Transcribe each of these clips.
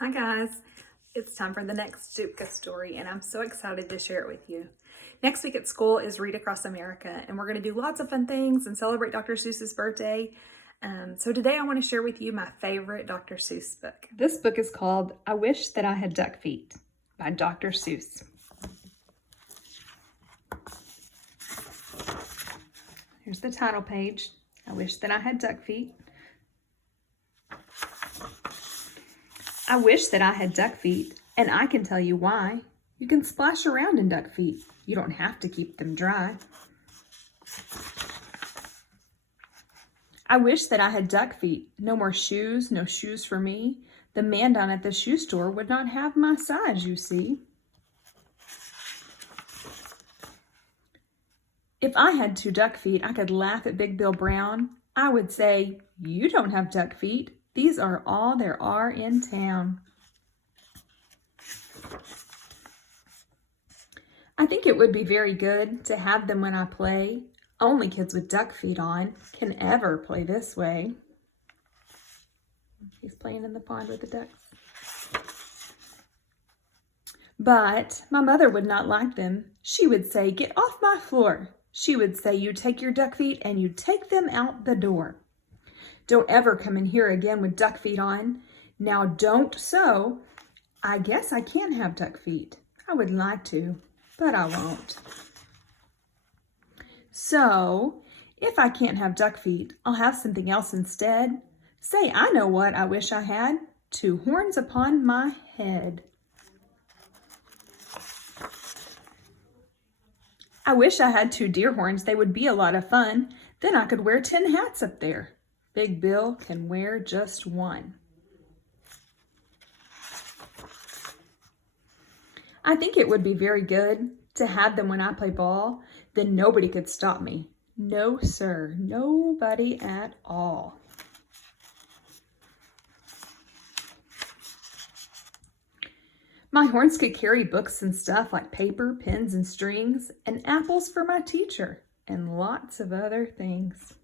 Hi guys, it's time for the next Stupka story and I'm so excited to share it with you. Next week at school is Read Across America and we're going to do lots of fun things and celebrate Dr. Seuss's birthday. So today I want to share with you my favorite Dr. Seuss book. This book is called I Wish That I Had Duck Feet by Dr. Seuss. Here's the title page. I wish that I had duck feet. I wish that I had duck feet, and I can tell you why. You can splash around in duck feet. You don't have to keep them dry. I wish that I had duck feet. No more shoes, no shoes for me. The man down at the shoe store would not have my size, you see. If I had 2 duck feet, I could laugh at Big Bill Brown. I would say, you don't have duck feet. These are all there are in town. I think it would be very good to have them when I play. Only kids with duck feet on can ever play this way. He's playing in the pond with the ducks. But my mother would not like them. She would say, get off my floor. She would say, you take your duck feet and you take them out the door. Don't ever come in here again with duck feet on. Now don't so. I guess I can have duck feet. I would like to, but I won't. So, if I can't have duck feet, I'll have something else instead. Say, I know what I wish I had. 2 horns upon my head. I wish I had 2 deer horns. They would be a lot of fun. Then I could wear 10 hats up there. Big Bill can wear just 1. I think it would be very good to have them when I play ball. Then nobody could stop me. No, sir, nobody at all. My horns could carry books and stuff like paper, pens, and strings, and apples for my teacher, and lots of other things.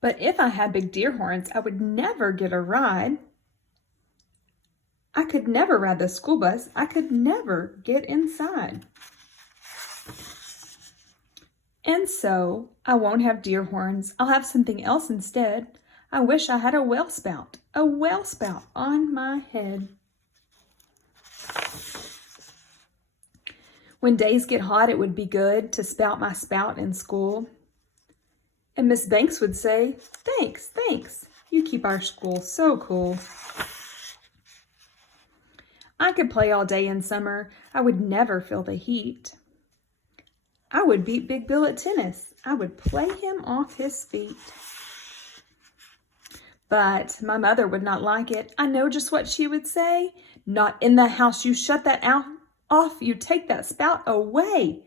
But if I had big deer horns, I would never get a ride. I could never ride the school bus. I could never get inside. And so I won't have deer horns. I'll have something else instead. I wish I had a whale spout on my head. When days get hot, it would be good to spout my spout in school. And Miss Banks would say, thanks, thanks. You keep our school so cool. I could play all day in summer. I would never feel the heat. I would beat Big Bill at tennis. I would play him off his feet. But my mother would not like it. I know just what she would say. Not in the house. You shut that off. You take that spout away.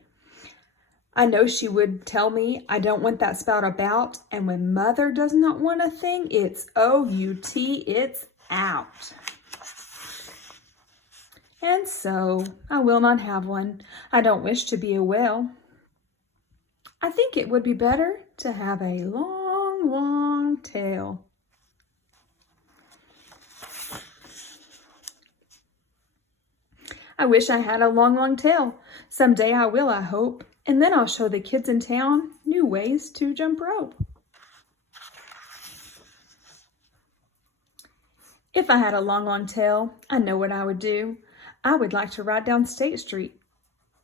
I know she would tell me I don't want that spout about. And when mother does not want a thing, it's O-U-T, it's out. And so I will not have one. I don't wish to be a whale. I think it would be better to have a long, long tail. I wish I had a long, long tail. Someday I will, I hope. And then I'll show the kids in town new ways to jump rope. If I had a long, long tail, I know what I would do. I would like to ride down State Street.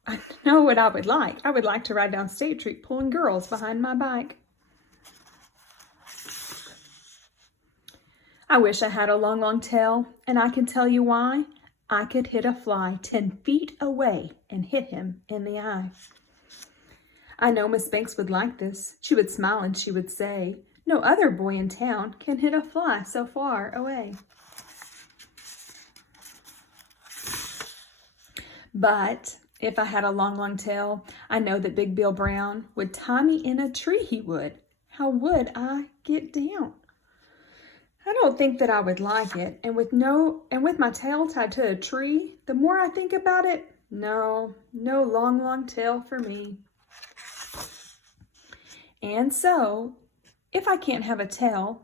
I know what I would like. I would like to ride down State Street pulling girls behind my bike. I wish I had a long, long tail, and I can tell you why. I could hit a fly 10 feet away and hit him in the eye. I know Miss Banks would like this. She would smile and she would say, no other boy in town can hit a fly so far away. But if I had a long, long tail, I know that Big Bill Brown would tie me in a tree, he would. How would I get down? I don't think that I would like it. And with my tail tied to a tree, the more I think about it, no long, long tail for me. And so, if I can't have a tail,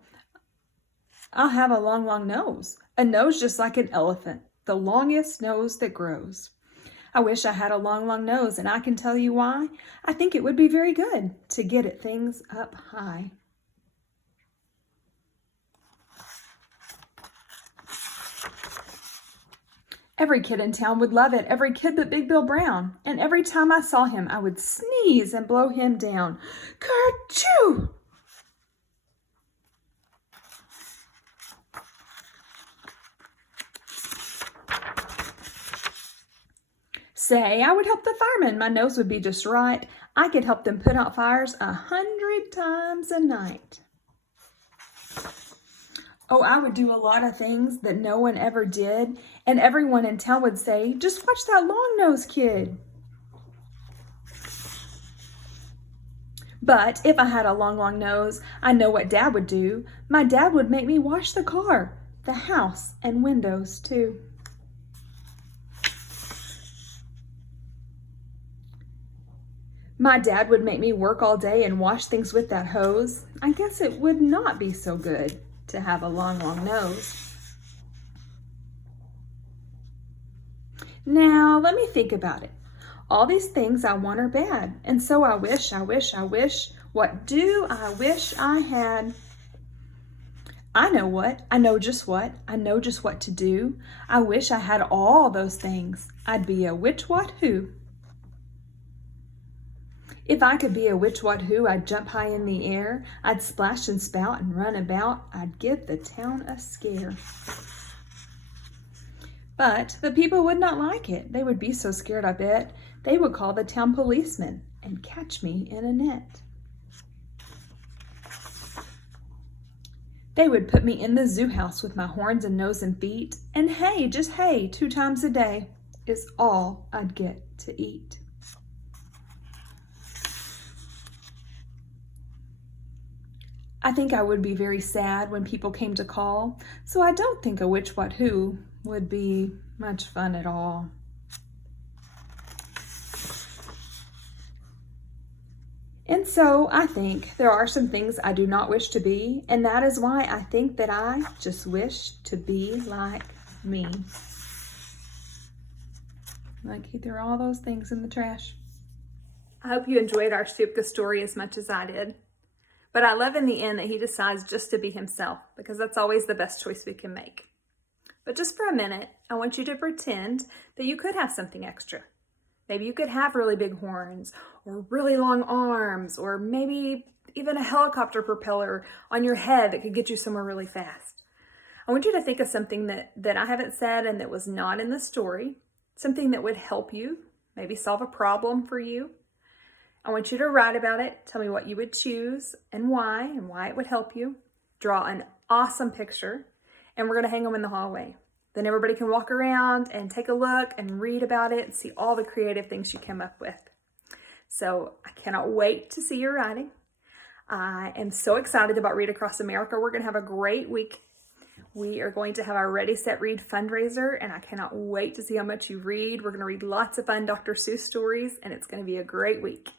I'll have a long, long nose. A nose just like an elephant, the longest nose that grows. I wish I had a long, long nose, and I can tell you why. I think it would be very good to get at things up high. Every kid in town would love it, every kid but Big Bill Brown. And every time I saw him, I would sneeze and blow him down. Kerchoo! Say, I would help the firemen. My nose would be just right. I could help them put out fires 100 times a night. Oh, I would do a lot of things that no one ever did, and everyone in town would say, just watch that long-nosed kid. But if I had a long, long nose, I know what Dad would do. My dad would make me wash the car, the house, and windows too. My dad would make me work all day and wash things with that hose. I guess it would not be so good to have a long, long nose. Now, let me think about it. All these things I want are bad, and so I wish. What do I wish I had? I know what. I know just what. I know just what to do. I wish I had all those things. I'd be a which, what, who. If I could be a which, what, who, I'd jump high in the air. I'd splash and spout and run about. I'd give the town a scare. But the people would not like it. They would be so scared, I bet. They would call the town policeman and catch me in a net. They would put me in the zoo house with my horns and nose and feet. And hay, just hay, 2 times a day is all I'd get to eat. I think I would be very sad when people came to call, so I don't think a which, what, who would be much fun at all. And so I think there are some things I do not wish to be, and that is why I think that I just wish to be like me. Like he threw all those things in the trash. I hope you enjoyed our Stupka story as much as I did. But I love in the end that he decides just to be himself, because that's always the best choice we can make. But just for a minute, I want you to pretend that you could have something extra. Maybe you could have really big horns, or really long arms, or maybe even a helicopter propeller on your head that could get you somewhere really fast. I want you to think of something that I haven't said and that was not in the story, something that would help you, maybe solve a problem for you. I want you to write about it. Tell me what you would choose and why it would help you. Draw an awesome picture, and we're going to hang them in the hallway. Then everybody can walk around and take a look and read about it and see all the creative things you came up with. So I cannot wait to see your writing. I am so excited about Read Across America. We're going to have a great week. We are going to have our Ready, Set, Read fundraiser, and I cannot wait to see how much you read. We're going to read lots of fun Dr. Seuss stories, and it's going to be a great week.